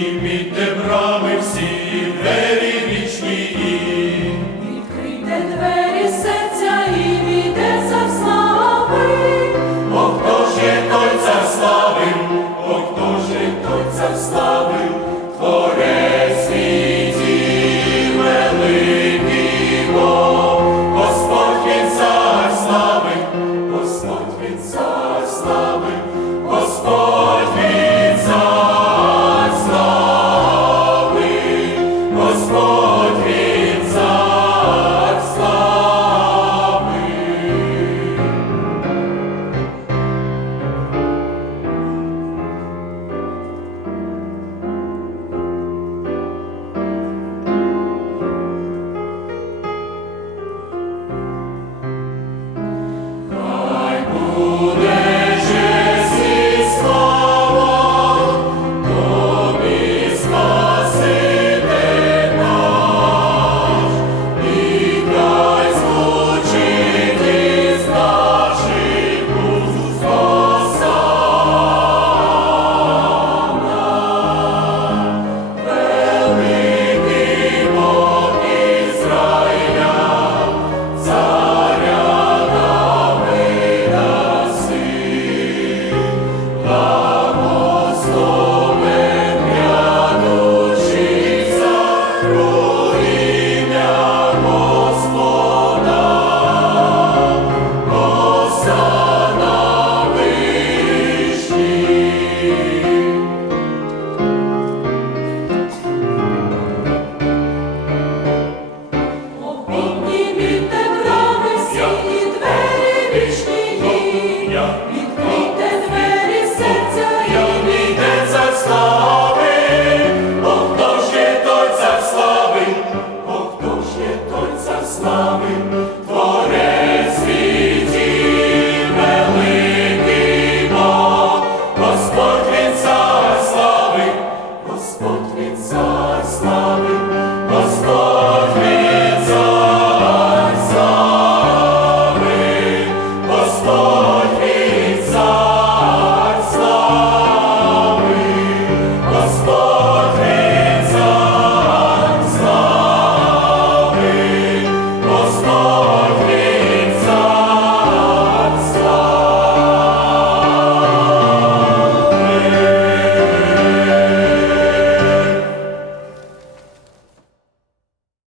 me